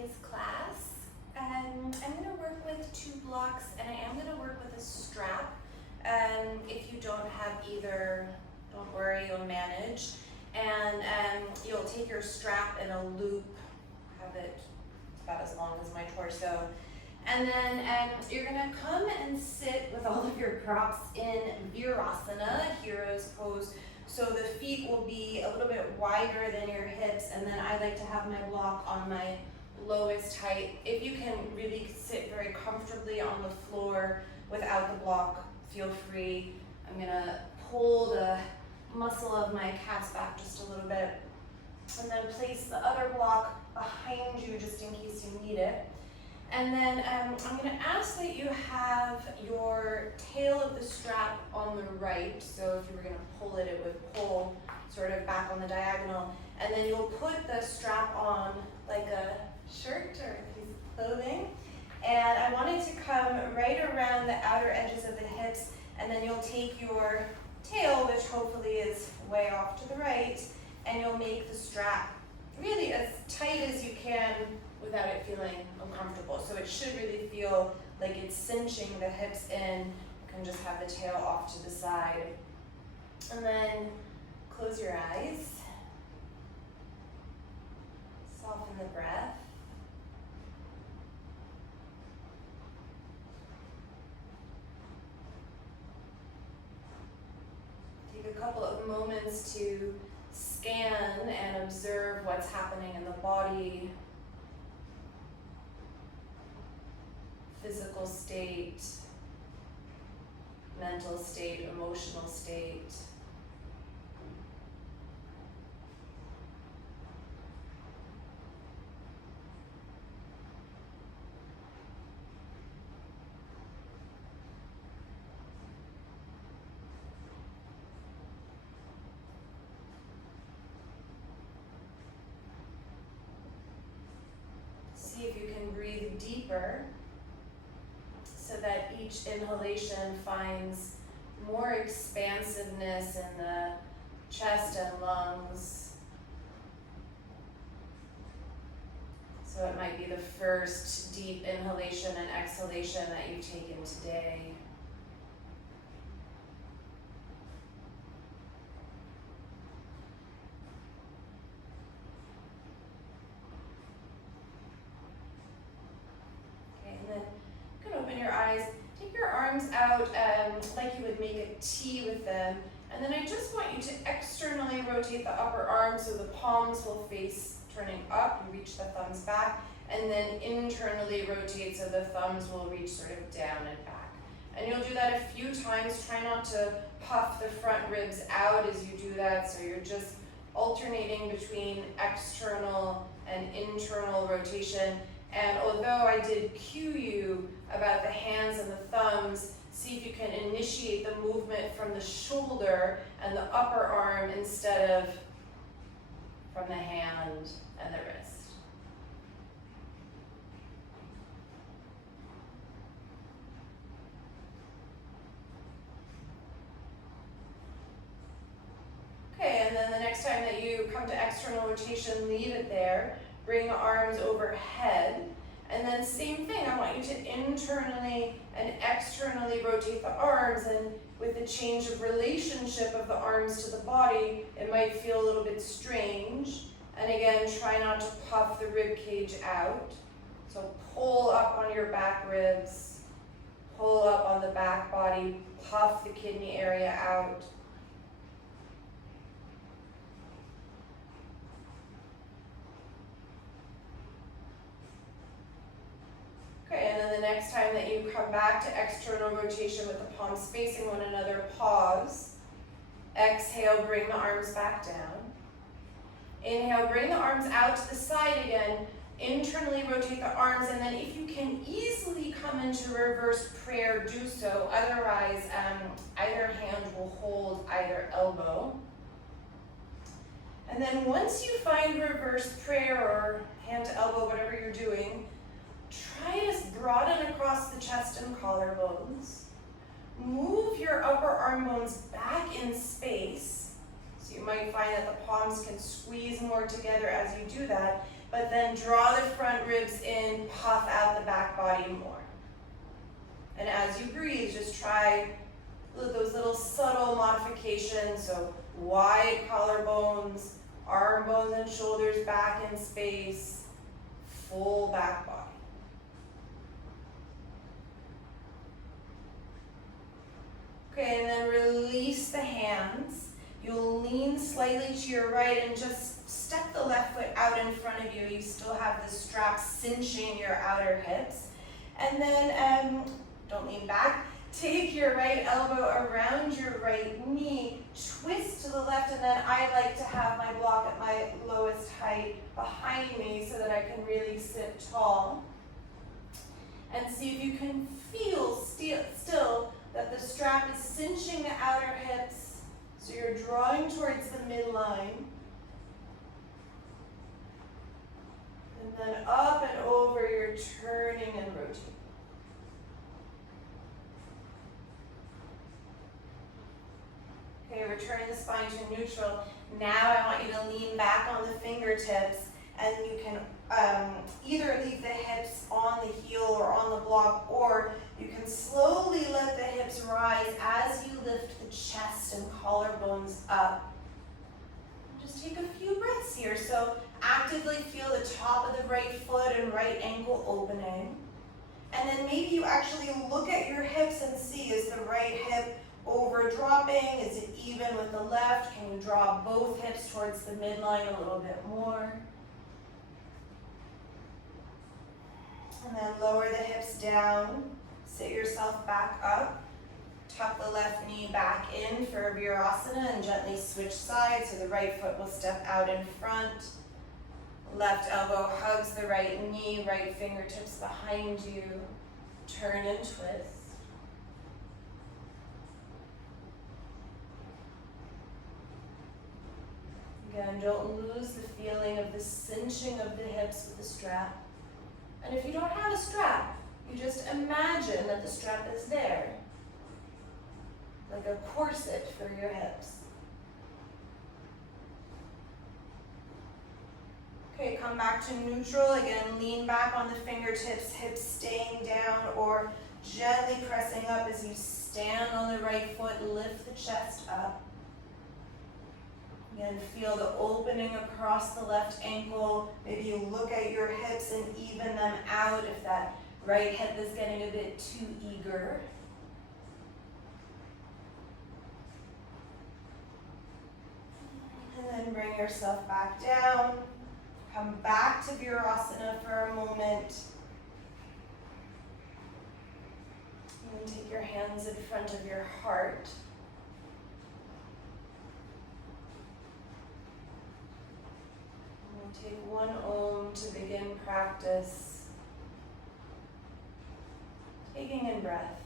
today's class. I'm going to work with 2 blocks, and I am going to work with a strap. If you don't have either, don't worry, you'll manage. And you'll take your strap in a loop, have it about as long as my torso. And then you're going to come and sit with all of your props in virasana, hero's pose. So the feet will be a little bit wider than your hips, and then I like to have my block on my lowest height. If you can really sit very comfortably on the floor without the block, feel free. I'm gonna pull the muscle of my calves back just a little bit, and then place the other block behind you just in case you need it. And then I'm going to ask that you have your tail of the strap on the right. So if you were going to pull it, it would pull sort of back on the diagonal. And then you'll put the strap on like a shirt or a piece of clothing. And I want it to come right around the outer edges of the hips. And then you'll take your tail, which hopefully is way off to the right, and you'll make the strap really as tight as you can without it feeling uncomfortable. So it should really feel like it's cinching the hips in. You can just have the tail off to the side. And then close your eyes. Soften the breath. Take a couple of moments to scan and observe what's happening in the body. Physical state, mental state, emotional state. See if you can breathe deeper, so that each inhalation finds more expansiveness in the chest and lungs. So it might be the first deep inhalation and exhalation that you've taken today. Okay, and then open your eyes, take your arms out like you would make a T with them, and then I just want you to externally rotate the upper arm so the palms will face turning up, you reach the thumbs back, and then internally rotate so the thumbs will reach sort of down and back. And you'll do that a few times. Try not to puff the front ribs out as you do that, so you're just alternating between external and internal rotation. And although I did cue you about the hands and the thumbs, see if you can initiate the movement from the shoulder and the upper arm instead of from the hand and the wrist. Okay, and then the next time that you come to external rotation, leave it there. Bring arms overhead, and then same thing, I want you to internally and externally rotate the arms, and with the change of relationship of the arms to the body, it might feel a little bit strange. And again, try not to puff the rib cage out. So pull up on your back ribs, pull up on the back body, puff the kidney area out. Okay, and then the next time that you come back to external rotation with the palms facing one another, pause. Exhale, bring the arms back down. Inhale, bring the arms out to the side again. Internally rotate the arms, and then if you can easily come into reverse prayer, do so. Otherwise, either hand will hold either elbow. And then once you find reverse prayer or hand to elbow, whatever you're doing, try to broaden across the chest and collarbones. Move your upper arm bones back in space. So you might find that the palms can squeeze more together as you do that. but then draw the front ribs in, puff out the back body more. And as you breathe, just try those little subtle modifications. So wide collarbones, arm bones and shoulders back in space, full back body. Okay, and then release the hands. You'll lean slightly to your right and just step the left foot out in front of you. You still have the strap cinching your outer hips. And then, don't lean back. Take your right elbow around your right knee, twist to the left, and then I like to have my block at my lowest height behind me so that I can really sit tall. And see if you can feel still that the strap is cinching the outer hips, so you're drawing towards the midline. And then up and over, you're turning and rotating. Okay, return the spine to neutral. Now I want you to lean back on the fingertips, and you can either leave the hips on the heel or on the block, or you can slowly let the hips rise as you lift the chest and collarbones up. Just take a few breaths here. So actively feel the top of the right foot and right ankle opening. And then maybe you actually look at your hips and see, is the right hip over dropping? Is it even with the left? Can you draw both hips towards the midline a little bit more? And then lower the hips down, sit yourself back up, tuck the left knee back in for virasana and gently switch sides so the right foot will step out in front. Left elbow hugs the right knee, right fingertips behind you, turn and twist. Again, don't lose the feeling of the cinching of the hips with the strap. And if you don't have a strap, you just imagine that the strap is there, like a corset for your hips. Okay, come back to neutral. Again, lean back on the fingertips, hips staying down or gently pressing up as you stand on the right foot, lift the chest up. Again, feel the opening across the left ankle. Maybe you look at your hips and even them out if that right hip is getting a bit too eager. And then bring yourself back down. Come back to virasana for a moment. And then take your hands in front of your heart. Take one Om to begin practice. Taking in breath.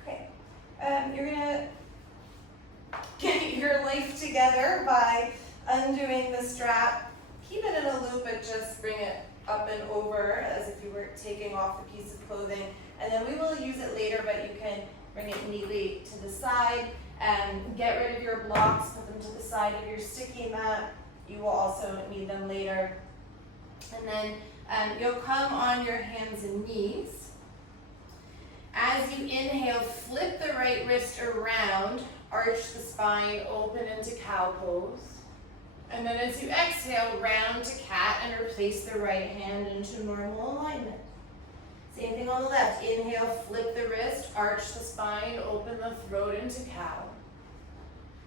Okay, you're gonna get your life together by undoing the strap. Keep it in a loop, but just bring it up and over as if you were taking off a piece of clothing. And then we will use it later, but you can bring it neatly to the side and get rid of your blocks, put them to the side of your sticky mat. You will also need them later. And then you'll come on your hands and knees. As you inhale, flip the right wrist around, arch the spine, open into cow pose. And then as you exhale, round to cat and replace the right hand into normal alignment. Same thing on the left. Inhale, flip the wrist, arch the spine, open the throat into cow.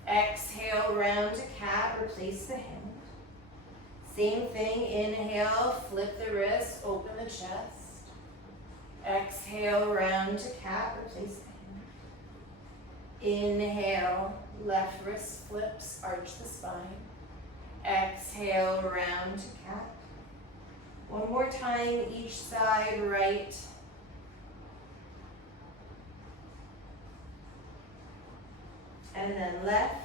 Exhale, round to cat, replace the hand. Same thing, inhale, flip the wrist, open the chest. Exhale, round to cat, replace the hand. Inhale, left wrist flips, arch the spine. Exhale, round to cat. One more time, each side, right. And then left.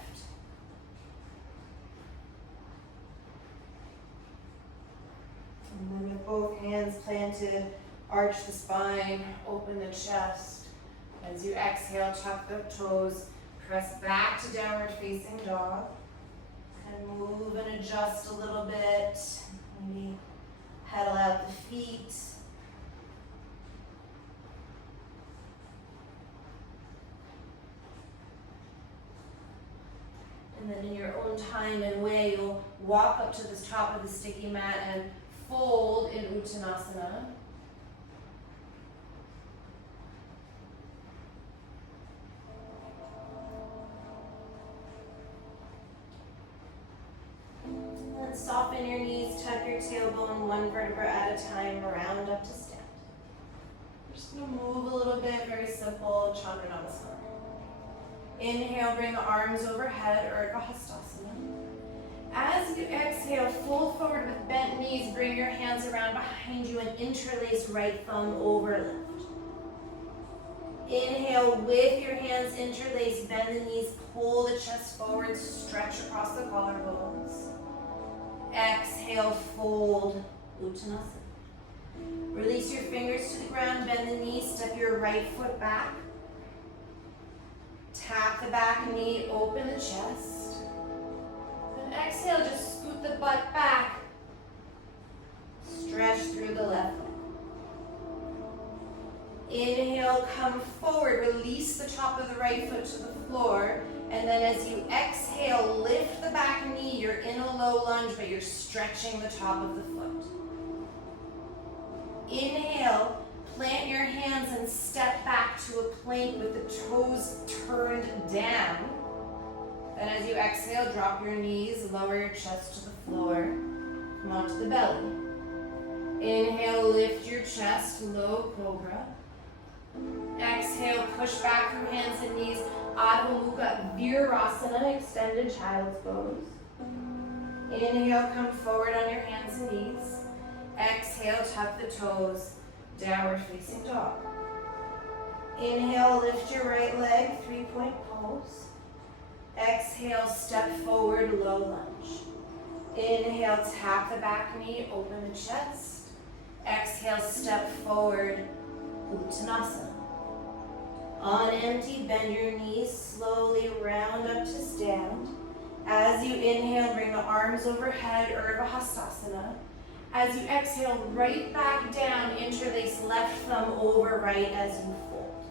And then with both hands planted, arch the spine, open the chest. As you exhale, tuck the toes, press back to downward facing dog. And move and adjust a little bit. Maybe pedal out the feet. And then in your own time and way, you'll walk up to the top of the sticky mat and fold in Uttanasana. And then soften your knees, tuck your tailbone one vertebra at a time, round up to stand. We're just going to move a little bit, very simple, Chandranamaskar. Inhale, bring the arms overhead, Urdhva Hastasana. As you exhale, fold forward with bent knees, bring your hands around behind you and interlace right thumb over left. Inhale, with your hands interlaced, bend the knees, pull the chest forward, stretch across the collarbones. Exhale, fold, Uttanasana. Release your fingers to the ground, bend the knees, step your right foot back. Tap the back knee, open the chest. Then exhale, just scoot the butt back. Stretch through the left leg. Inhale, come forward, release the top of the right foot to the floor. And then as you exhale, lift the back knee. You're in a low lunge, but you're stretching the top of the foot. Inhale. Plant your hands and step back to a plank with the toes turned down. Then as you exhale, drop your knees, lower your chest to the floor. Come onto the belly. Inhale, lift your chest, low cobra. Exhale, push back through hands and knees. Adho Mukha Virasana, extended child's pose. Inhale, come forward on your hands and knees. Exhale, tuck the toes. Downward facing dog. Inhale, lift your right leg, 3-point pose. Exhale, step forward, low lunge. Inhale, tap the back knee, open the chest. Exhale, step forward, Uttanasana. On empty, bend your knees, slowly round up to stand. As you inhale, bring the arms overhead, Urdhva Hastasana. As you exhale, right back down, interlace left thumb over right as you fold.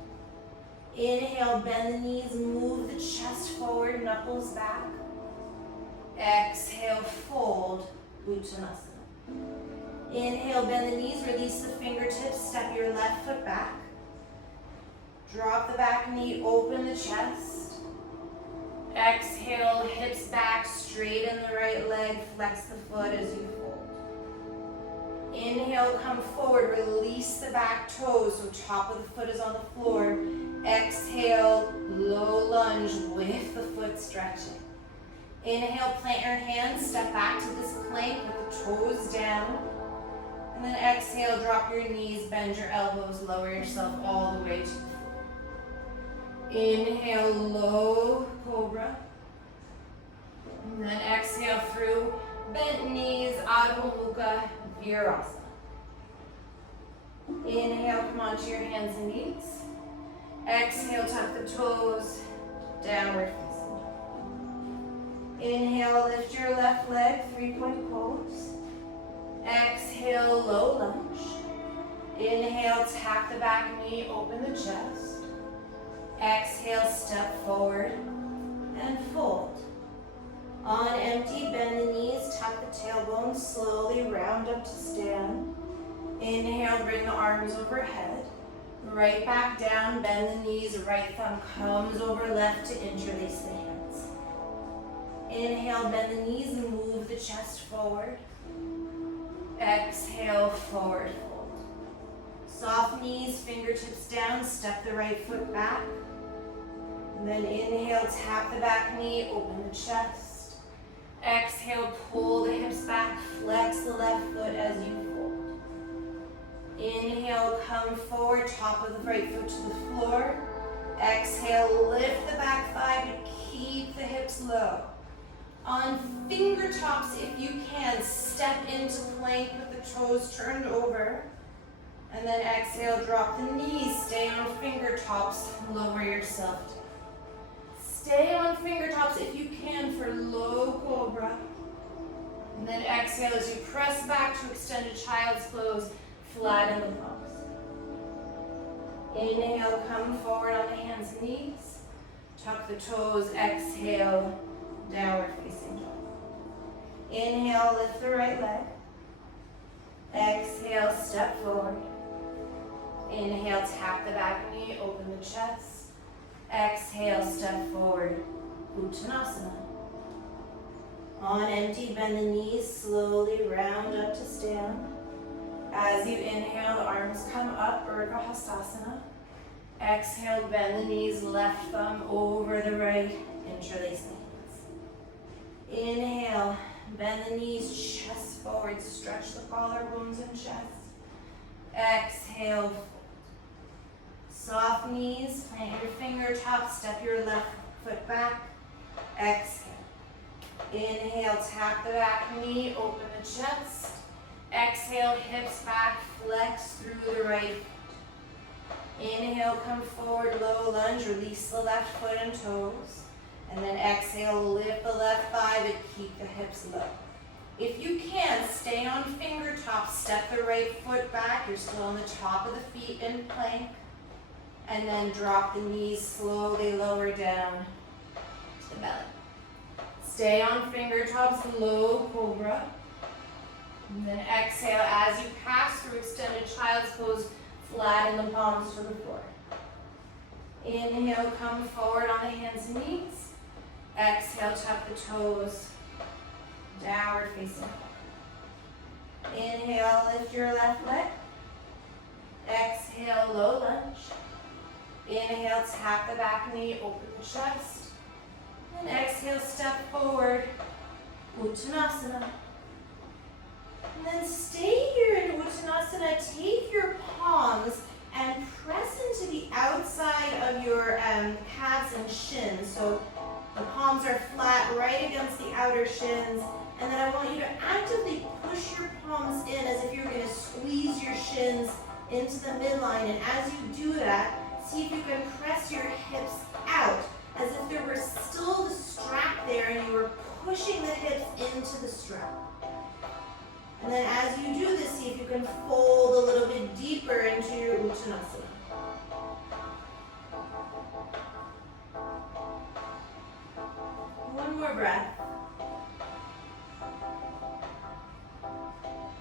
Inhale, bend the knees, move the chest forward, knuckles back. Exhale, fold, Uttanasana. Inhale, bend the knees, release the fingertips, step your left foot back. Drop the back knee, open the chest. Exhale, hips back, straighten the right leg, flex the foot as you fold. Inhale, come forward, release the back toes so top of the foot is on the floor. Exhale, low lunge with the foot stretching. Inhale, plant your hands, step back to this plank with the toes down. And then exhale, drop your knees, bend your elbows, lower yourself all the way to the floor. Inhale, low cobra. And then exhale through bent knees, Adho Mukha Virasana. Inhale, come onto your hands and knees. Exhale, tuck the toes, downward facing. Inhale, lift your left leg, 3-point pose. Exhale, low lunge. Inhale, tap the back knee, open the chest. Exhale, step forward and fold. On empty, bend the knees, tuck the tailbone, slowly round up to stand. Inhale, bring the arms overhead. Right back down, bend the knees, right thumb comes over left to interlace the hands. Inhale, bend the knees and move the chest forward. Exhale, forward fold. Soft knees, fingertips down, step the right foot back. And then inhale, tap the back knee, open the chest. Exhale, pull the hips back, flex the left foot as you fold. Inhale, come forward, top of the right foot to the floor. Exhale, lift the back thigh, but keep the hips low. On fingertops, if you can, step into plank with the toes turned over. And then exhale, drop the knees, stay on fingertops, lower yourself down. Stay on fingertops if you can for low cobra. And then exhale as you press back to extended child's pose, flatten the palms. Inhale, come forward on the hands and knees. Tuck the toes, exhale, downward facing dog. Inhale, lift the right leg. Exhale, step forward. Inhale, tap the back knee, open the chest. Exhale, step forward, Uttanasana. On empty, bend the knees, slowly round up to stand. As you inhale, the arms come up, Urdhva Hastasana. Exhale, bend the knees, left thumb over the right, interlace the hands. Inhale, bend the knees, chest forward, stretch the collarbones and chest. Exhale, fold. Soft knees, plant your fingertips, step your left foot back. Exhale. Inhale, tap the back knee, open the chest. Exhale, hips back, flex through the right foot. Inhale, come forward, low lunge, release the left foot and toes. And then exhale, lift the left thigh, but keep the hips low. If you can, stay on fingertips, step the right foot back. You're still on the top of the feet in plank. And then drop the knees slowly lower down to the belly. Stay on fingertips, low cobra. And then exhale as you pass through extended child's pose, flatten the palms to the floor. Inhale, come forward on the hands and knees. Exhale, tuck the toes, downward facing dog. Inhale, lift your left leg. Exhale, low lunge. Inhale, tap the back knee, open the chest. And exhale, step forward, Uttanasana. And then stay here in Uttanasana. Take your palms and press into the outside of your calves and shins. So the palms are flat right against the outer shins. And then I want you to actively push your palms in as if you're going to squeeze your shins into the midline. And as you do that, see if you can press your hips out as if there were still the strap there and you were pushing the hips into the strap. And then as you do this, see if you can fold a little bit deeper into your Uttanasana. One more breath.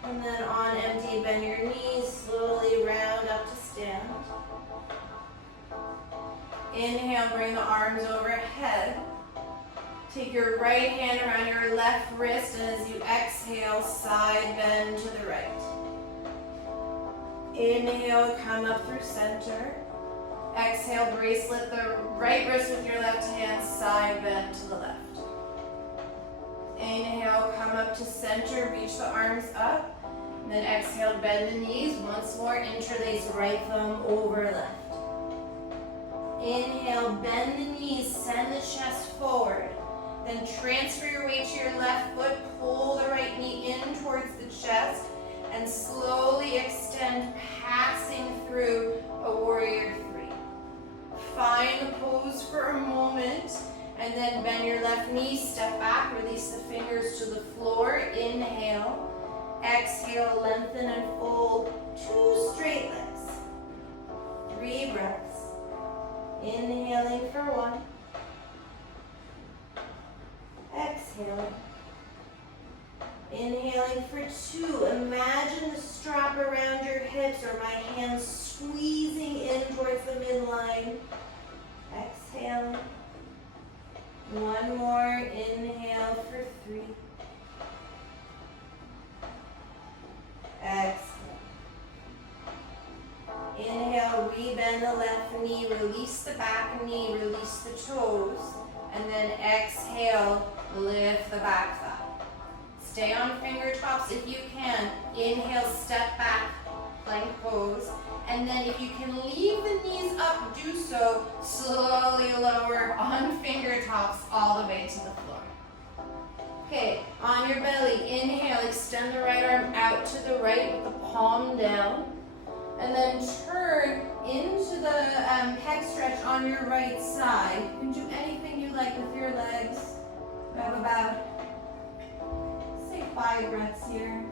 And then on empty, bend your knees, slowly round up to stand. Inhale, bring the arms overhead. Take your right hand around your left wrist, and as you exhale, side bend to the right. Inhale, come up through center. Exhale, bracelet the right wrist with your left hand, side bend to the left. Inhale, come up to center, reach the arms up. And then exhale, bend the knees. Once more, interlace right thumb over left. Inhale, bend the knees, send the chest forward. Then transfer your weight to your left foot, pull the right knee in towards the chest, and slowly extend, passing through a warrior three. Find the pose for a moment, and then bend your left knee, step back, release the fingers to the floor. Inhale, exhale, lengthen and fold, 2 straight legs. 3 breaths. Inhaling for 1. Exhaling. Inhaling for 2. Imagine the strap around your hips or my hands squeezing in towards the midline. Exhaling. 1 more. Inhale for 3. Exhale. Inhale, rebend the left knee, release the back knee, release the toes, and then exhale, lift the back thigh. Stay on fingertips if you can. Inhale, step back, plank pose, and then if you can leave the knees up, do so. Slowly lower on fingertips all the way to the floor. Okay, on your belly, inhale, extend the right arm out to the right with the palm down. And then turn into the pec stretch on your right side. You can do anything you like with your legs. We have about, say, 5 breaths here.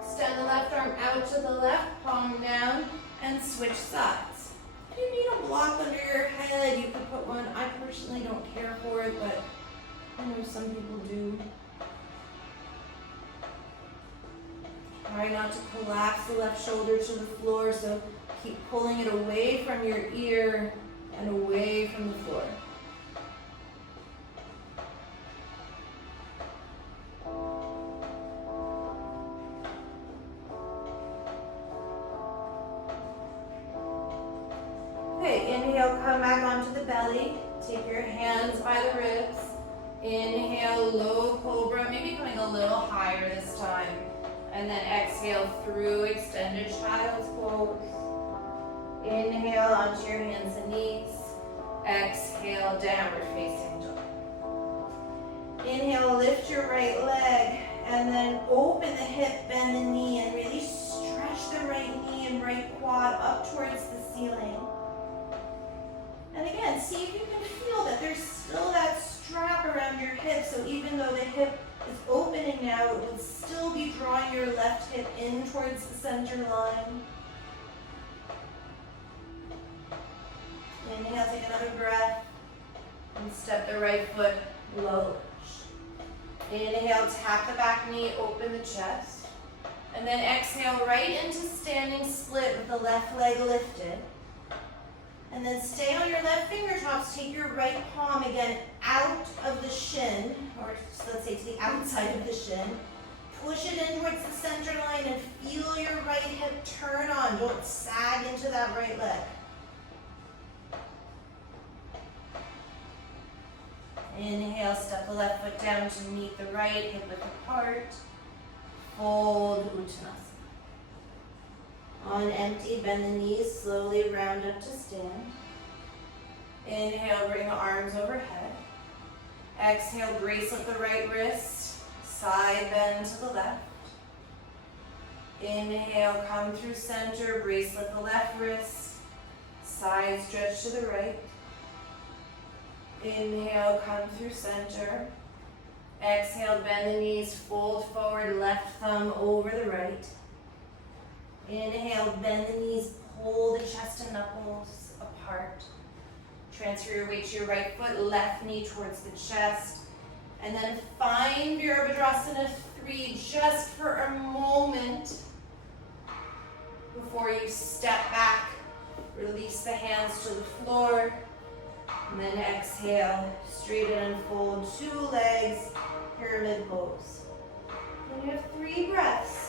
Extend the left arm out to the left, palm down, and switch sides. If you need a block under your head, you could put one. I personally don't care for it, but I know some people do. Try not to collapse the left shoulder to the floor, so keep pulling it away from your ear and away from the floor. Okay, inhale, come back onto the belly. Take your hands by the ribs. Inhale, low cobra, maybe coming a little higher this time. And then exhale through extended child's pose. Inhale onto your hands and knees. Exhale, downward facing dog. Inhale, lift your right leg. And then open the hip, bend the knee, and really stretch the right knee and right quad up towards the ceiling. And again, see if you can feel that there's still that strap around your hip, so even though the hip is opening now, it would still be drawing your left hip in towards the center line. Inhale, take another breath, and step the right foot low. Inhale, tap the back knee, open the chest. And then exhale right into standing split with the left leg lifted. And then stay on your left fingertips, take your right palm again out of the shin, or let's say to the outside of the shin. Push it in towards the center line and feel your right hip turn on. Don't sag into that right leg. Inhale, step the left foot down to meet the right, hip width apart. Fold Uttanasana. On empty, bend the knees, slowly round up to stand. Inhale, bring the arms overhead. Exhale, bracelet the right wrist, side bend to the left. Inhale, come through center, bracelet the left wrist, side stretch to the right. Inhale, come through center. Exhale, bend the knees, fold forward, left thumb over the right. Inhale, bend the knees, pull the chest and knuckles apart. Transfer your weight to your right foot, left knee towards the chest. And then find Virabhadrasana 3 just for a moment before you step back. Release the hands to the floor. And then exhale, straighten and fold 2 legs, pyramid pose. And you have 3 breaths.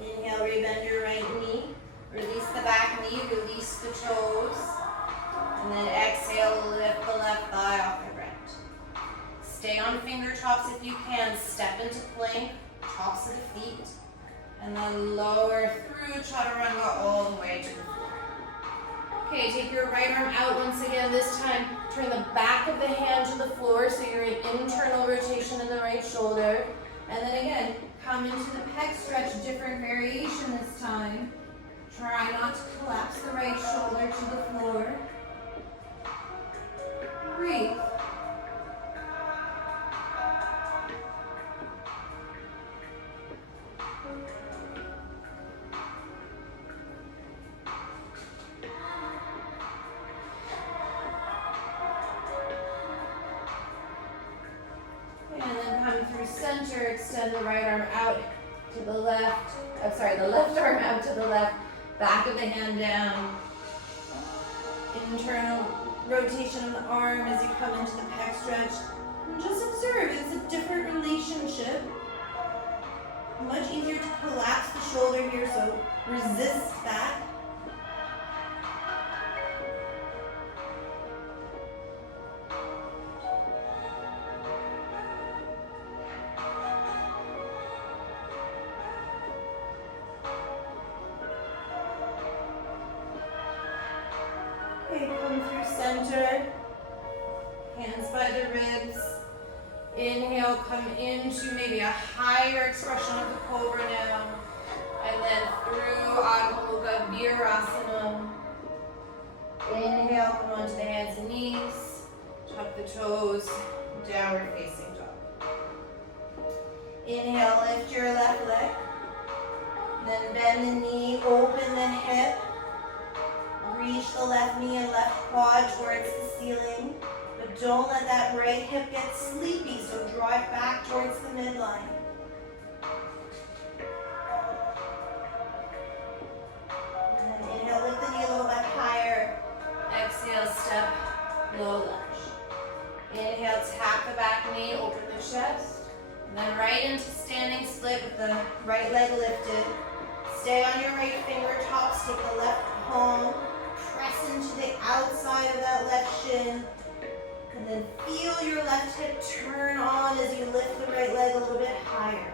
Inhale, rebend your right knee. Release the back knee, release the toes. And then exhale, lift the left thigh off the ground. Stay on finger tops if you can. Step into plank, tops of the feet. And then lower through chaturanga all the way to the floor. Okay, take your right arm out once again. This time, turn the back of the hand to the floor so you're in internal rotation in the right shoulder. And then again, come into the pec stretch, different variation this time. Try not to collapse the right shoulder to the floor. Breathe. And then come come through center, extend the right arm out to the left. The left arm out to the left, back of the hand down. Internal rotation of the arm as you come into the pec stretch. And just observe, it's a different relationship. Much easier to collapse the shoulder here, so resist that. Okay, come through center. Hands by the ribs. Inhale, come into maybe a higher expression of the cobra now. And then through Adho Mukha Virasana. Inhale, come onto the hands and knees. Tuck the toes, downward facing dog. Inhale, lift your left leg. Then bend the knee, open the hip. Reach the left knee and left quad towards the ceiling. But don't let that right hip get sleepy, so draw it back towards the midline. And then inhale, lift the knee a little bit higher. Exhale, step, low lunge. Inhale, tap the back knee, open the chest. And then right into standing split with the right leg lifted. Stay on your right fingertips, take the left palm, press into the outside of that left shin. And then feel your left hip turn on as you lift the right leg a little bit higher.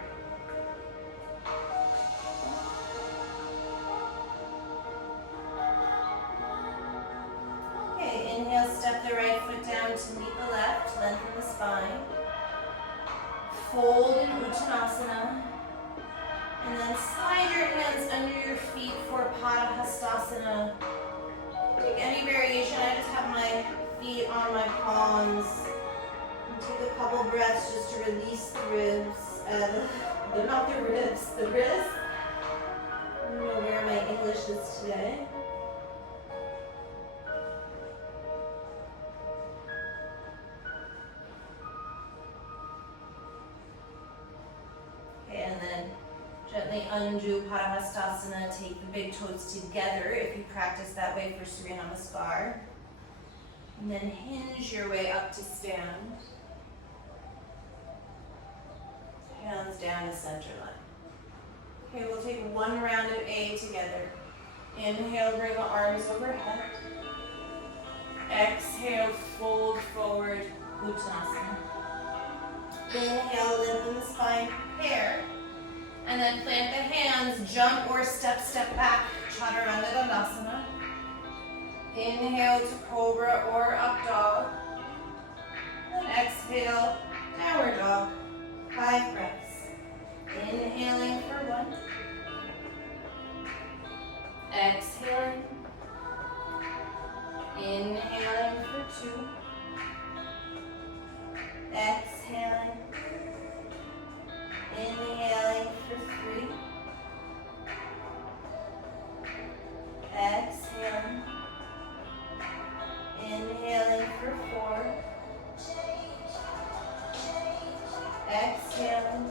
Okay, inhale, step the right foot down to meet the left, lengthen the spine. Fold in Uttanasana. And then slide your hands under your feet for Padahastasana. Take any variation, I just have my feet on my palms. And take a couple breaths just to release the ribs. Not the ribs, the wrists. I don't know where my English is today. Okay, and then gently undo Padahastasana. Take the big toes together if you practice that way for Surya Namaskar. And then hinge your way up to stand. Hands down to center line. Okay, we'll take one round of A together. Inhale, bring the arms overhead. Exhale, fold forward, Uttanasana. Inhale, lengthen the spine, prepare. And then plant the hands, jump or step back, Chaturanga Dandasana. Inhale to cobra or up dog. And exhale, downward dog. 5 breaths. Inhaling for 1. Exhaling. Inhaling for 2. Exhaling. Inhaling for 3. Exhaling. Inhaling for 4. Exhaling.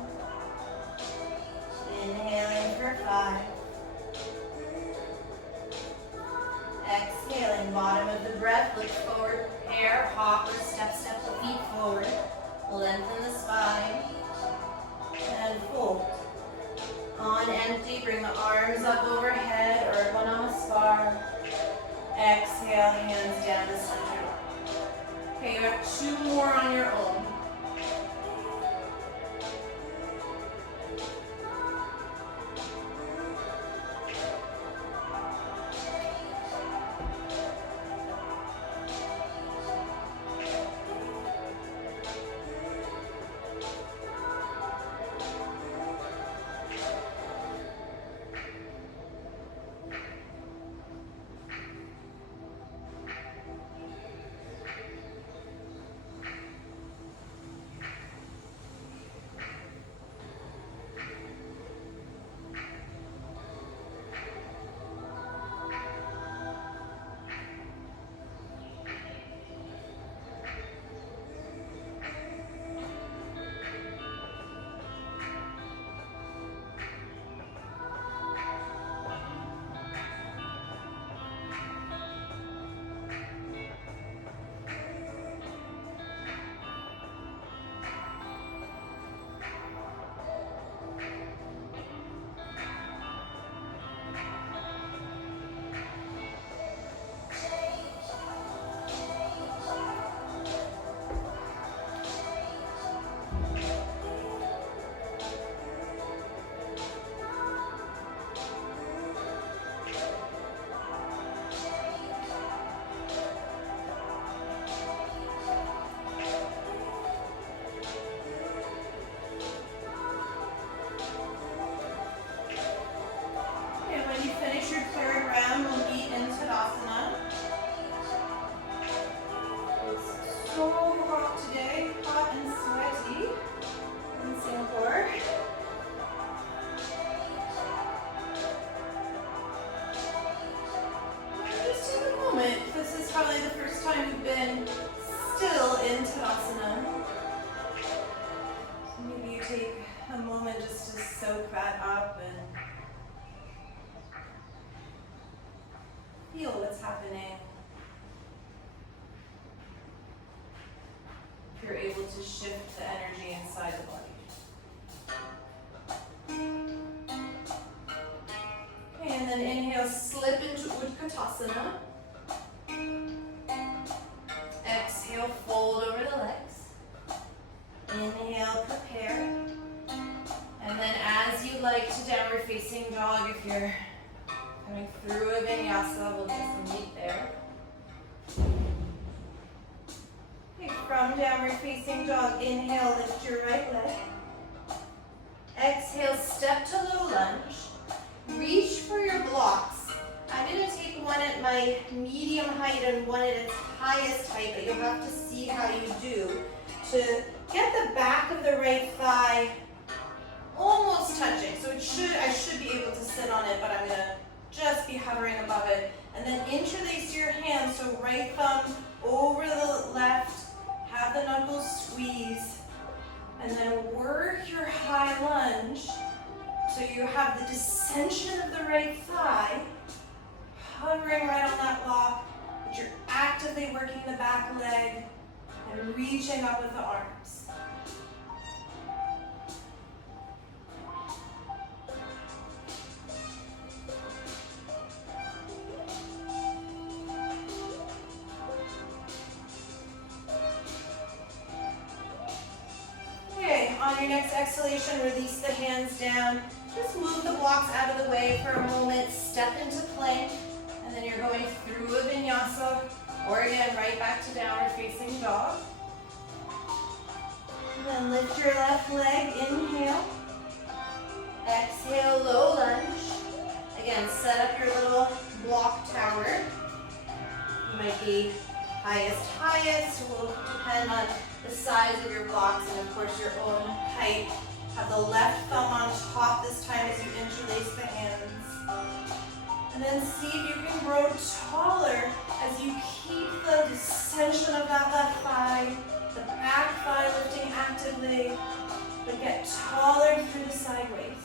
Inhaling for 5. Exhaling, bottom of the breath, look forward, prepare, hop or step the feet forward. Lengthen the spine. And fold. On empty, bring the arms up overhead, Urdhva Namaskar. Exhale, hands down to center. Okay, you have 2 more on your own. take a moment just to soak that up and feel what's happening. If you're able to shift the energy inside the body. Okay, and then inhale, slip into Utkatasana. Exhale, fold over the legs. Inhale, prepare. And then as you like to downward facing dog, if you're coming through a vinyasa, we'll just meet there. Okay, from downward facing dog, inhale, lift your right leg. Exhale, step to low lunge. Reach for your blocks. I'm going to take one at my medium height and one at its highest height, but you'll have to see how you do to get the back of the right thigh almost touching. So I should be able to sit on it, but I'm going to just be hovering above it. And then interlace your hands, so right thumb over the left, have the knuckles squeeze, and then work your high lunge so you have the descension of the right thigh, hovering right on that block, but you're actively working the back leg and reaching up with the arms. Okay, on your next exhalation, release the hands down. Just move the blocks out of the way for a moment, step into plank, and then you're going through a vinyasa, or again, right back to downward facing dog. And then lift your left leg, inhale. Exhale, low lunge. Again, set up your little block tower. You might be highest, will depend on the size of your blocks and of course your own height. Have the left thumb on top this time as you interlace the hands. And then see if you can grow taller as you keep the descension of that left thigh, the back thigh lifting actively, but get taller through the side waist.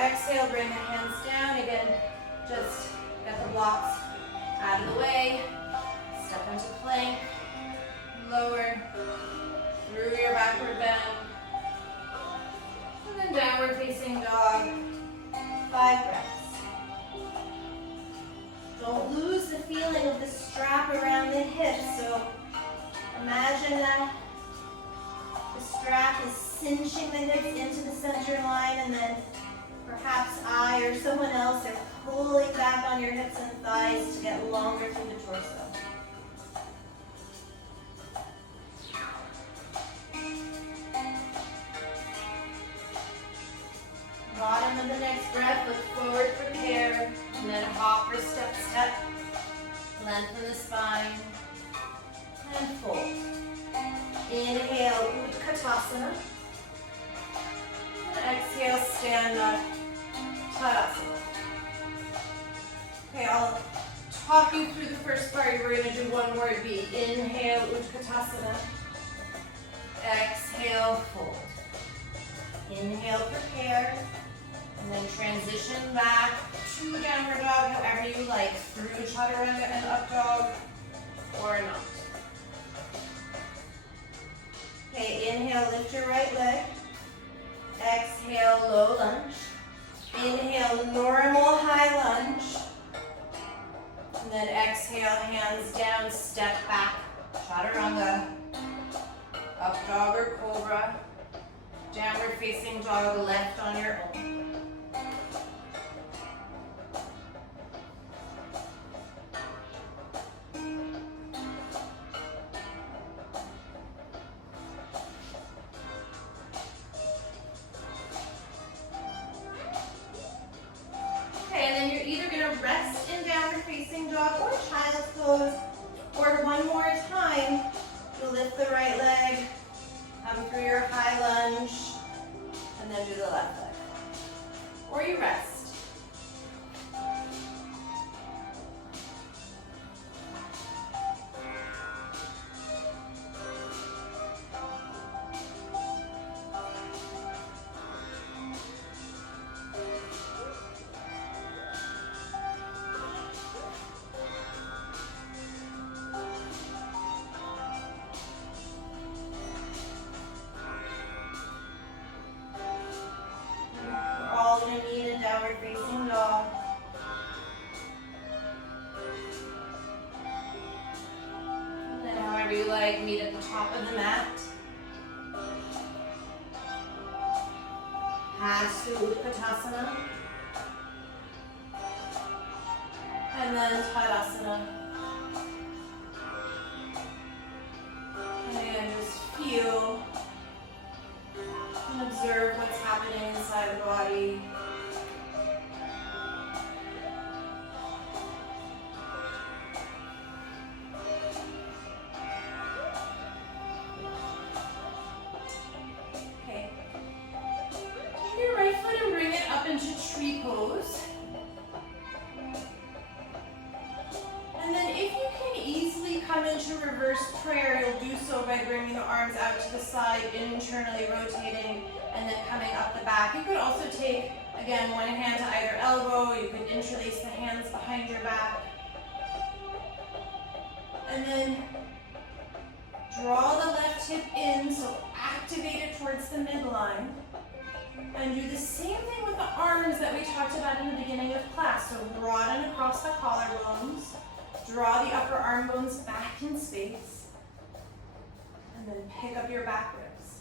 Exhale, bring the hands down. Again, just get the blocks out of the way. Step into plank. Lower through your backward bend. And then downward facing dog. 5 breaths. Don't lose the feeling of the strap around the hips. So imagine that the strap is cinching the hips into the center line, and then perhaps I or someone else are pulling back on your hips and thighs to get longer through the torso. Bottom of the next breath, look forward, prepare, and then hop or step, step. Lengthen the spine, and fold. Inhale, Utkatasana. Exhale, stand up, Tadasana. Okay, I'll talk you through the first part. We're going to do one more beat. Inhale, Utkatasana. Exhale, fold. Inhale, prepare. And then transition back to downward dog, however you like, through chaturanga and up dog, or not. Okay, inhale, lift your right leg. Exhale, low lunge. Inhale, normal high lunge. And then exhale, hands down, step back, chaturanga. Up dog or cobra. Downward facing dog, left on your own. Rest in downward facing dog or child's pose, or one more time, you lift the right leg, come through your high the left leg. Or you rest. Facing dog. And then however you like, meet at the top of the mat. Pass through Utkatasana. And then Tadasana. And again, just feel and observe what's happening inside the body. Tree pose. And then if you can easily come into reverse prayer, you'll do so by bringing the arms out to the side, internally rotating, and then coming up the back. You could also take, again, one hand to either elbow. You could interlace the hands behind your back. And then draw the left hip in, so activate it towards the midline. And do the same thing with the arms that we talked about in the beginning of class. So broaden across the collarbones, draw the upper arm bones back in space, and then pick up your back ribs.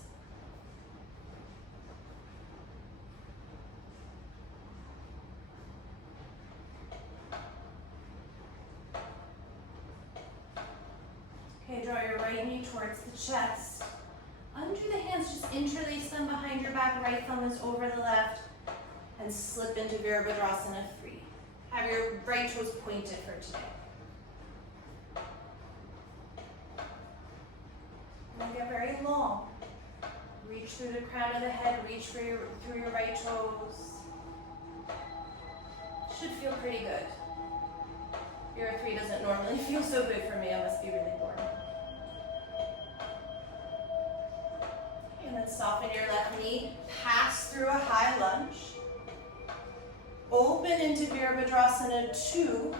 Okay, draw your right knee towards the chest. Undo the hands, just interlace them behind your back, right thumb is over the left, and slip into Virabhadrasana 3. Have your right toes pointed for today. And get very long. Reach through the crown of the head, reach through your right toes. Should feel pretty good. Your 3 doesn't normally feel so good for me, I must be really bored. And then soften your left knee, pass through a high lunge. Open into Virabhadrasana 2.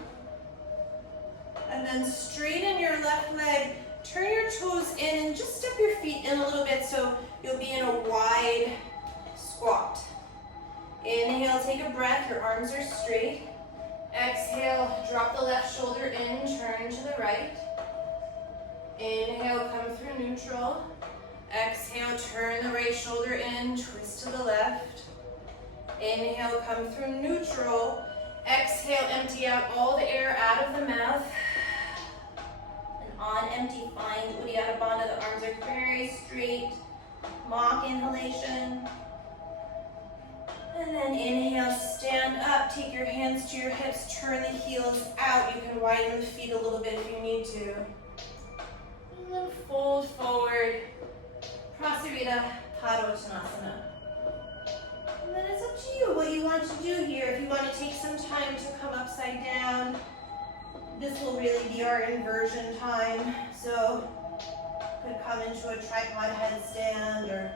And then straighten your left leg, turn your toes in, and just step your feet in a little bit so you'll be in a wide squat. Inhale, take a breath, your arms are straight. Exhale, drop the left shoulder in, turn to the right. Inhale, come through neutral. Exhale, turn the right shoulder in, twist to the left. Inhale, come through neutral. Exhale, empty out all the air out of the mouth. And on empty, find Uddiyana Bandha. The arms are very straight. Mock inhalation. And then inhale, stand up, take your hands to your hips, turn the heels out. You can widen the feet a little bit if you need to. And then fold forward. Prasarita Padottanasana. And then it's up to you what you want to do here. If you want to take some time to come upside down, this will really be our inversion time. So you could come into a tripod headstand or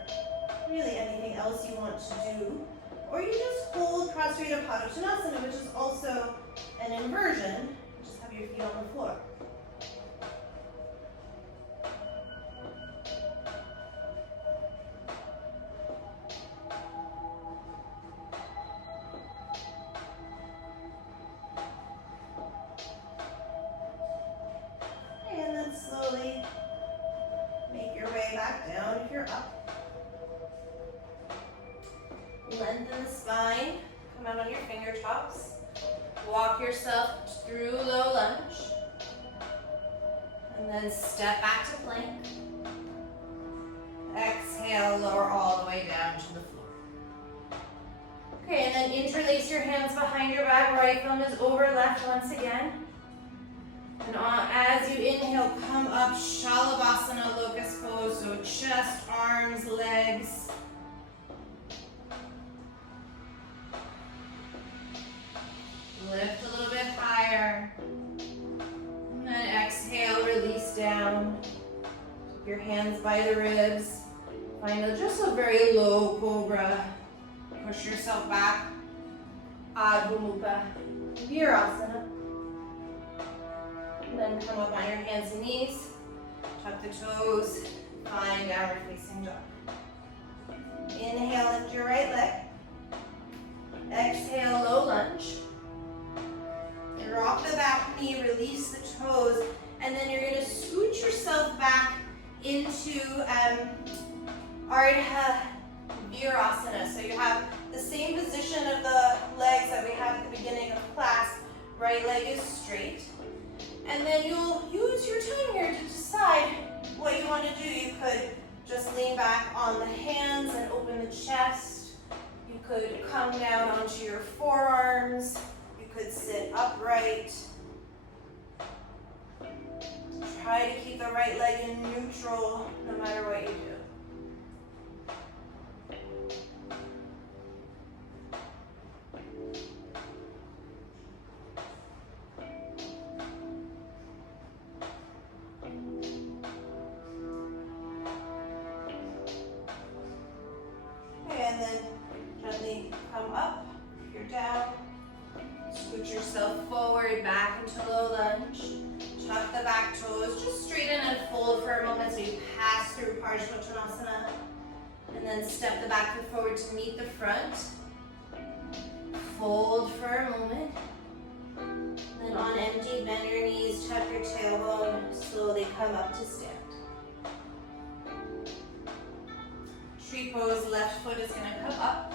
really anything else you want to do. Or you just hold Prasarita Padottanasana, which is also an inversion. Just have your feet on the floor. And then slowly make your way back down if you're up. Lengthen the spine, come out on your fingertips. Walk yourself through low lunge. And then step back to plank. Exhale, lower all the way down to the floor. Okay, and then interlace your hands behind your back. Right thumb is over left once again. And as you inhale, come up, Shalabhasana, locust pose. So chest, arms, legs. hands by the ribs. Find just a very low cobra. Push yourself back. Adho Mukha Virasana. And then come up on your hands and knees. Tuck the toes. Find downward facing dog. Inhale, lift your right leg. Exhale, low lunge. Drop the back knee, release the toes, and then you're going to scoot yourself back into Ardha Virasana. So you have the same position of the legs that we have at the beginning of class. Right leg is straight. And then you'll use your time here to decide what you want to do. You could just lean back on the hands and open the chest. You could come down onto your forearms. You could sit upright. Try to keep the right leg in neutral no matter what you do. And then gently come up, if you're down. Scoot yourself forward, back into low lunge. Tuck the back toes, just straighten and fold for a moment so you pass through Parsvottanasana. And then step the back foot forward to meet the front. Fold for a moment. Then on empty, bend your knees, tuck your tailbone, slowly come up to stand. Tree pose, left foot is going to come up.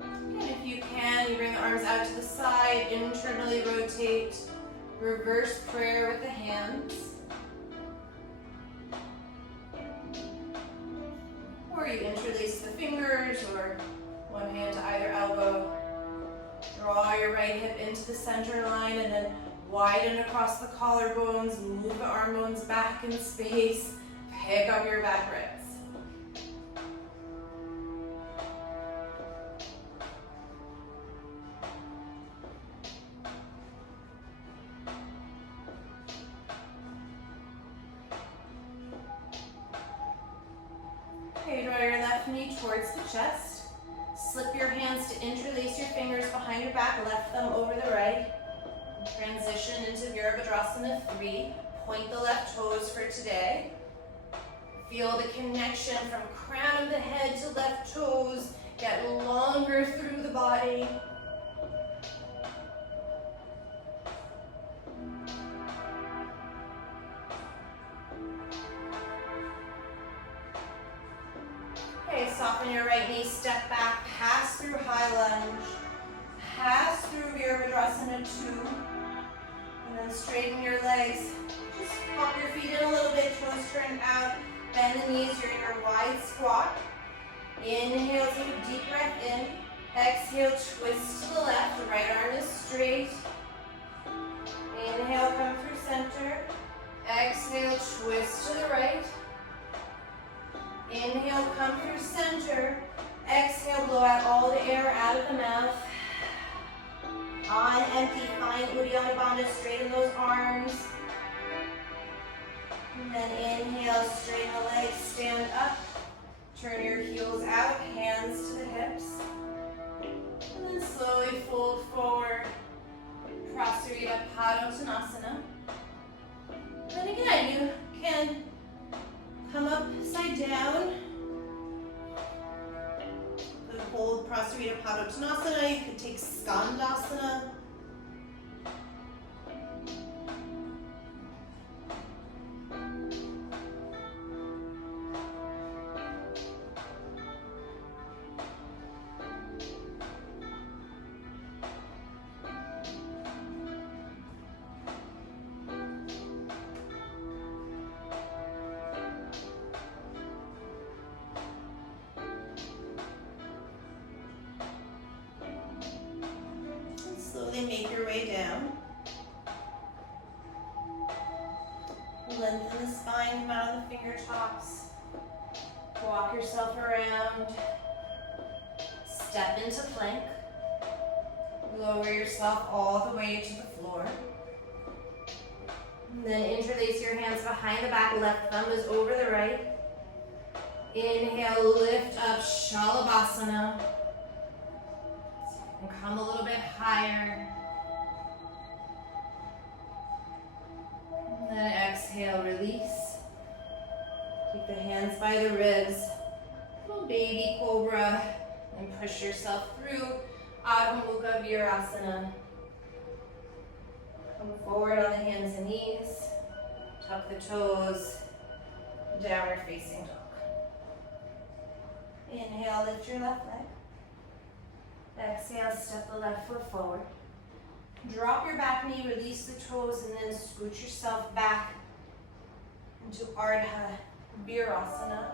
And if you can, you bring the arms out to the side, internally rotate, reverse prayer with the hands. Or you interlace the fingers or one hand to either elbow. Draw your right hip into the center line and then widen across the collarbones, move the arm bones back in space. Pick up your back ribs. Okay, draw your left knee towards the chest. Slip your hands to interlace your fingers behind your back, left thumb over the right. Transition into Virabhadrasana 3. Point the left toes for today. Feel the connection from crown of the head to left toes. Get longer through the body. Okay, soften your right knee, step back, pass through high lunge. Pass through Virabhadrasana 2. And then straighten your legs. Just pop your feet in a little bit, toes turn out. Bend the knees, you're in your wide squat. Inhale, take a deep breath in. Exhale, twist to the left, right arm is straight. Inhale, come through center. Exhale, twist to the right. Inhale, come through center. Exhale, blow out all the air out of the mouth. On empty, find Uddiyana Bandha, straighten those arms. And then inhale, straighten the legs, stand up. Turn your heels out, hands to the hips. And then slowly fold forward. Prasarita Padottanasana. Then again, you can come upside down. You could hold Prasarita Padottanasana. You could take Skandasana. Make your way down. Lengthen the spine, come out of the finger tops. Walk yourself around. Step into plank. Lower yourself all the way to the floor. And then interlace your hands behind the back, left thumb is over the right. Inhale, lift up, Shalabhasana. And come a little bit higher. And then exhale, release. Keep the hands by the ribs. Little baby cobra. And push yourself through Adho Mukha Virasana. Come forward on the hands and knees. Tuck the toes. Downward facing dog. Inhale, lift your left leg. Exhale, step the left foot forward. Drop your back knee, release the toes, and then scoot yourself back into Ardha Virasana.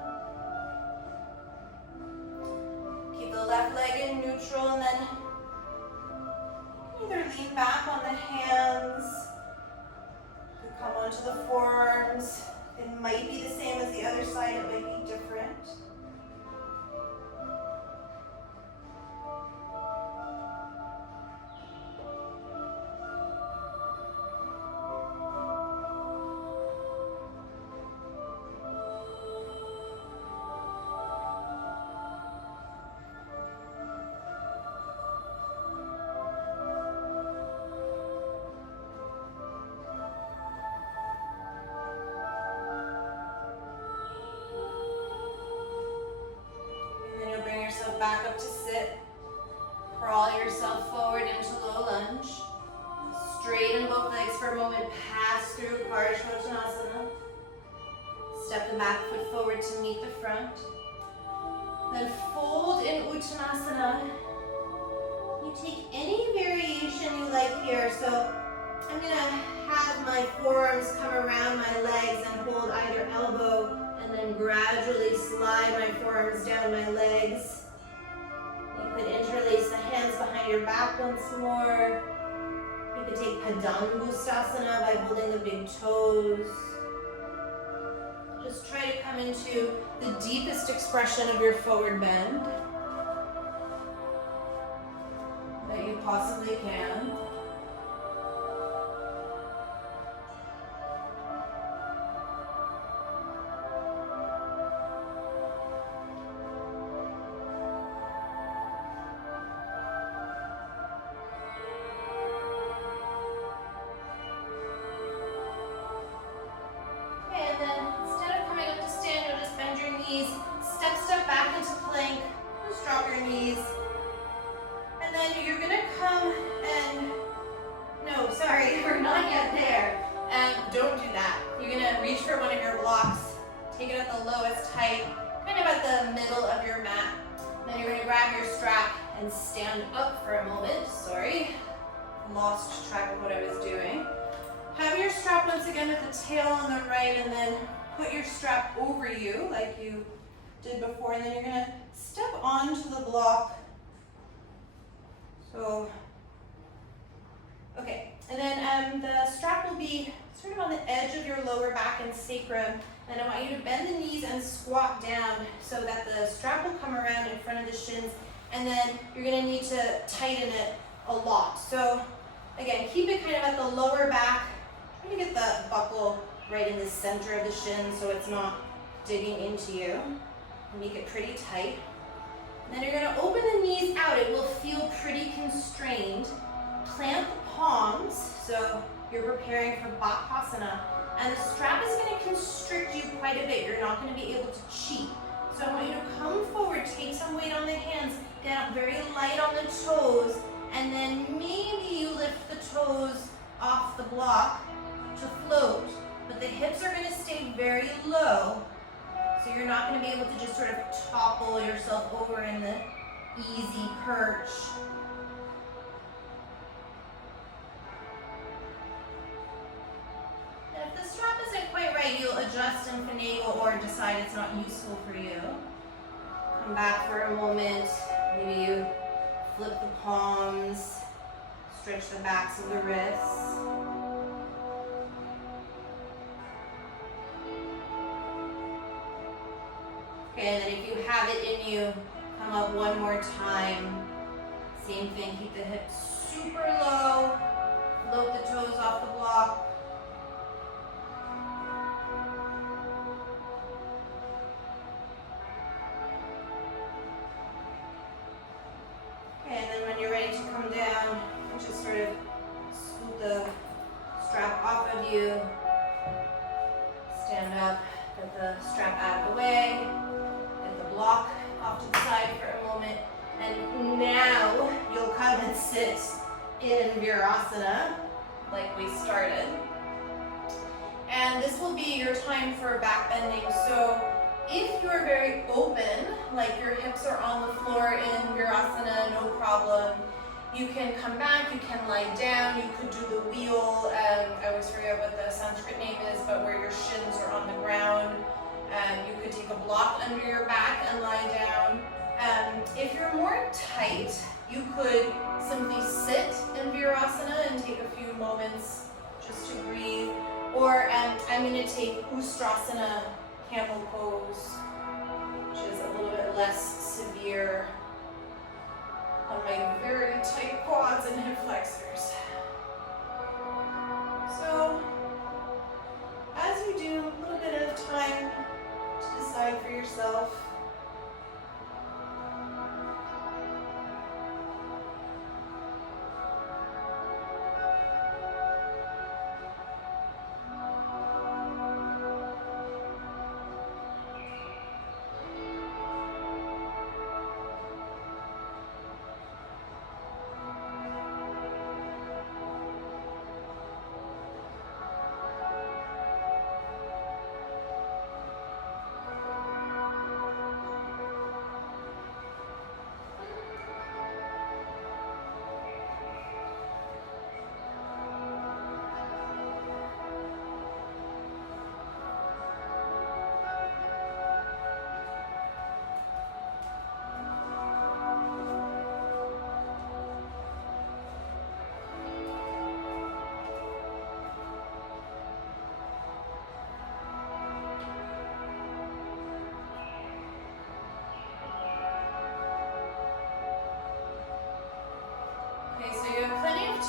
Keep the left leg in neutral, and then either lean back on the hands, you come onto the forearms. It might be the same as the other side, it might be different. Back up to sit. Crawl yourself forward into low lunge. Straighten both legs for a moment. Pass through Parishvottanasana. Step the back foot forward to meet the front. Then fold in Uttanasana. You take any variation you like here. So I'm going to have my forearms come around my legs and hold either elbow, and then gradually slide my forearms down my legs. You could interlace the hands behind your back once more. You could take Padangusthasana by holding the big toes. Just try to come into the deepest expression of your forward bend that you possibly can. Lost track of what I was doing. Have your strap once again at the tail on the right, and then put your strap over you like you did before, and then you're going to step onto the block. So, okay, and then the strap will be sort of on the edge of your lower back and sacrum, and I want you to bend the knees and squat down so that the strap will come around in front of the shins, and then you're going to need to tighten it a lot. So again, keep it kind of at the lower back. Try to get the buckle right in the center of the shin so it's not digging into you. Make it pretty tight. And then you're going to open the knees out. It will feel pretty constrained. Plant the palms so you're preparing for Bakasana. And the strap is going to constrict you quite a bit. You're not going to be able to cheat. So I want you to come forward, take some weight on the hands, get up very light on the toes, and then maybe you lift the toes off the block to float. But the hips are going to stay very low, so you're not going to be able to just sort of topple yourself over in the easy perch. And if the strap isn't quite right, you'll adjust and finagle or decide it's not useful for you. Come back for a moment. Maybe you flip the palms, stretch the backs of the wrists. Okay, and then if you have it in you, come up one more time. Same thing, keep the hips super low, float the toes off the block. away. Get the block off to the side for a moment. And now you'll come and sit in virasana like we started. And this will be your time for back bending. So if you're very open, like your hips are on the floor in virasana, no problem, you can come back, you can lie down, you could do the wheel, I always forget what the Sanskrit name is, but where your shins are on the ground. You could take a block under your back and lie down. If you're more tight, you could simply sit in virasana and take a few moments just to breathe. Or I'm going to take ustrasana, camel pose, which is a little bit less severe on my very tight quads and hip flexors. So, as you do, a little bit of time to decide for yourself.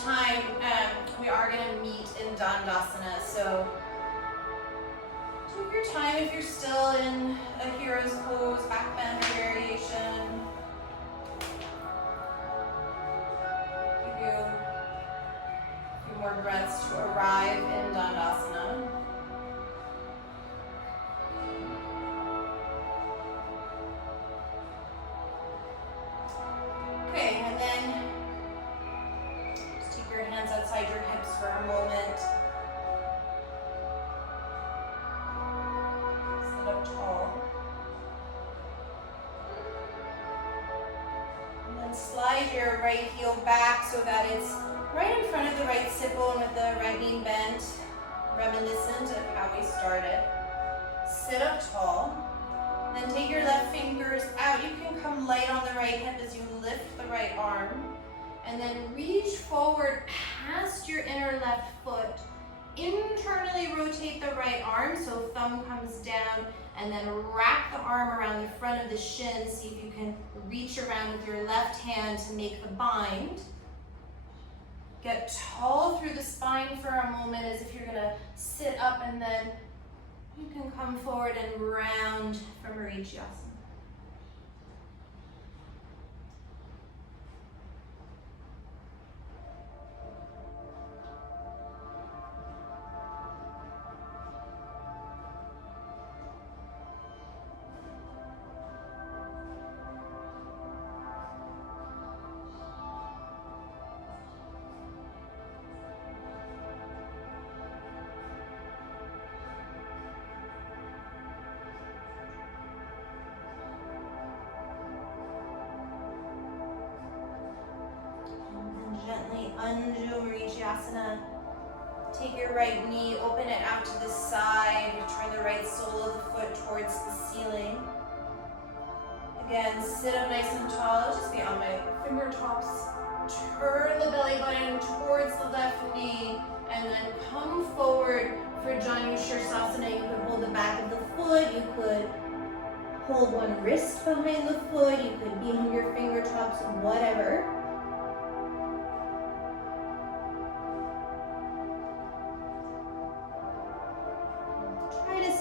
Time, we are going to meet in Dandasana, so take your time if you're still in a hero's pose, back bend variation. Give you a few more breaths to arrive in Dandasana. Okay, and then your hands outside your hips for a moment. Sit up tall. And then slide your right heel back so that it's right in front of the right sit bone with the right knee bent, reminiscent of how we started. Sit up tall. Then take your left fingers out. You can come light on the right hip as you lift the right arm. And then reach forward past your inner left foot. Internally rotate the right arm so thumb comes down, and then wrap the arm around the front of the shin. See if you can reach around with your left hand to make the bind. Get tall through the spine for a moment as if you're going to sit up, and then you can come forward and round for marichyasana. Gently undo marichyasana. Take your right knee, open it out to the side, turn the right sole of the foot towards the ceiling. Again, sit up nice and tall. I'll just be on my fingertips. Turn the belly button towards the left knee, and then come forward for Janu Shirsasana. You could hold the back of the foot, you could hold one wrist behind the foot, you could be on your fingertips, whatever.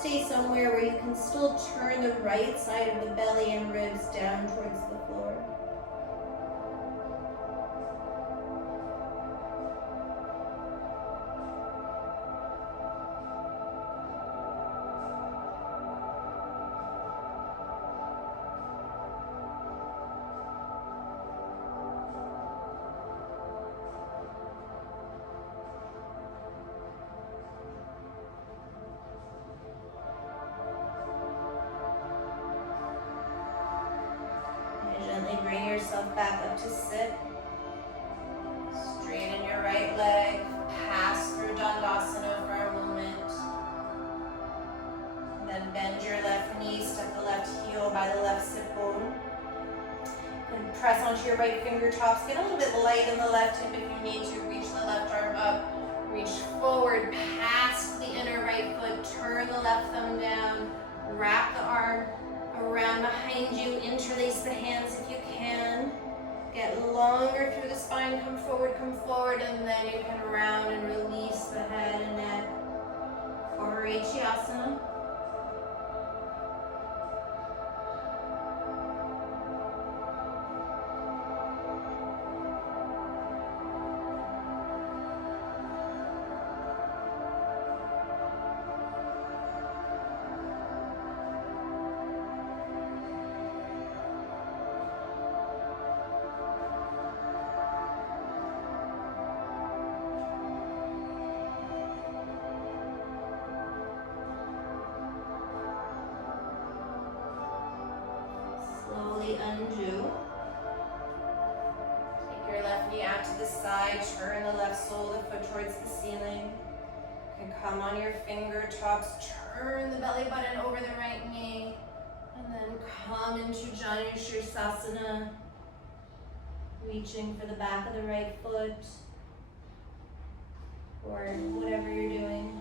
Stay somewhere where you can still turn the right side of the belly and ribs down towards the floor. Gently bring yourself back up to sit. Straighten your right leg. Pass through Dandasana for a moment. Then bend your left knee, step the left heel by the left sit bone. And press onto your right fingertips. Get a little bit light in the left hip if you need to. Reach the left arm up. Reach forward past the inner right foot. Turn the left thumb down. Wrap the arm around behind you. Interlace the hands if you can. Get longer through the spine. Come forward, and then you can round and release the head and neck for marichyasana. Undo. Take your left knee out to the side, turn the left sole of the foot towards the ceiling. You can come on your fingertips, turn the belly button over the right knee, and then come into Janushirasana, reaching for the back of the right foot, or whatever you're doing.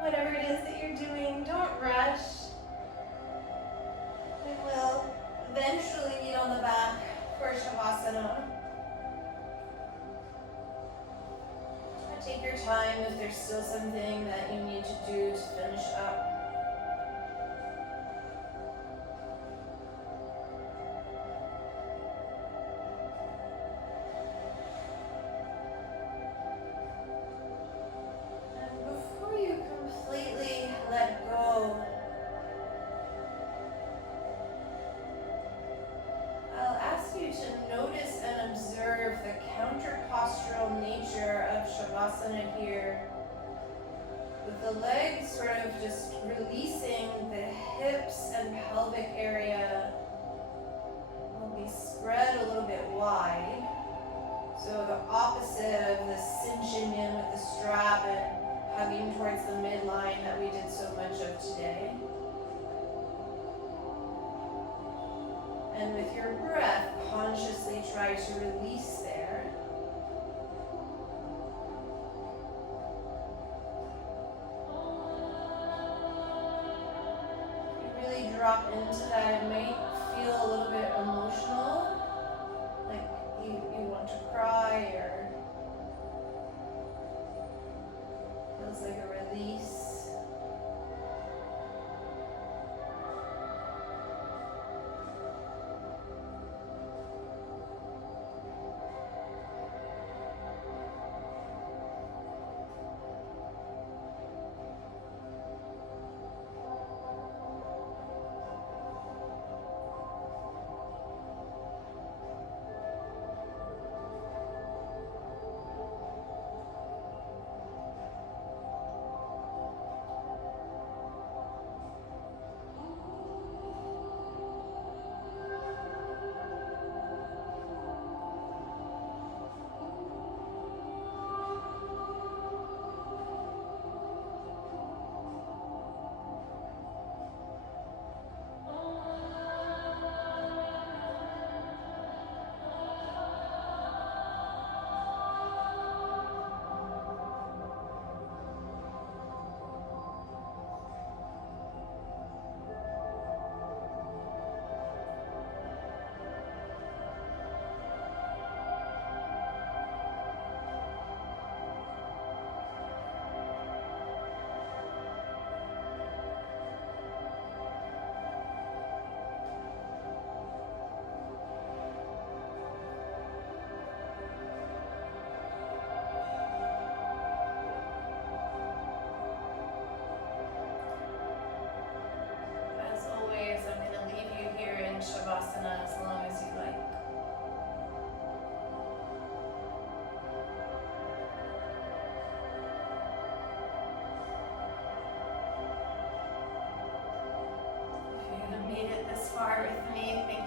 Whatever it is that you're doing, don't rush. We will eventually meet on the back for Shavasana. Take your time if there's still something that you need to do to finish up. Here with the legs sort of just releasing the hips and pelvic area will be spread a little bit wide, so the opposite of the cinching in with the strap and hugging towards the midline that we did so much of today. And with your breath, consciously try to release there. You really drop into that. It might feel a little bit emotional, like you want to cry, or feels like a release. Shavasana as long as you like. If you have made it this far with me, thank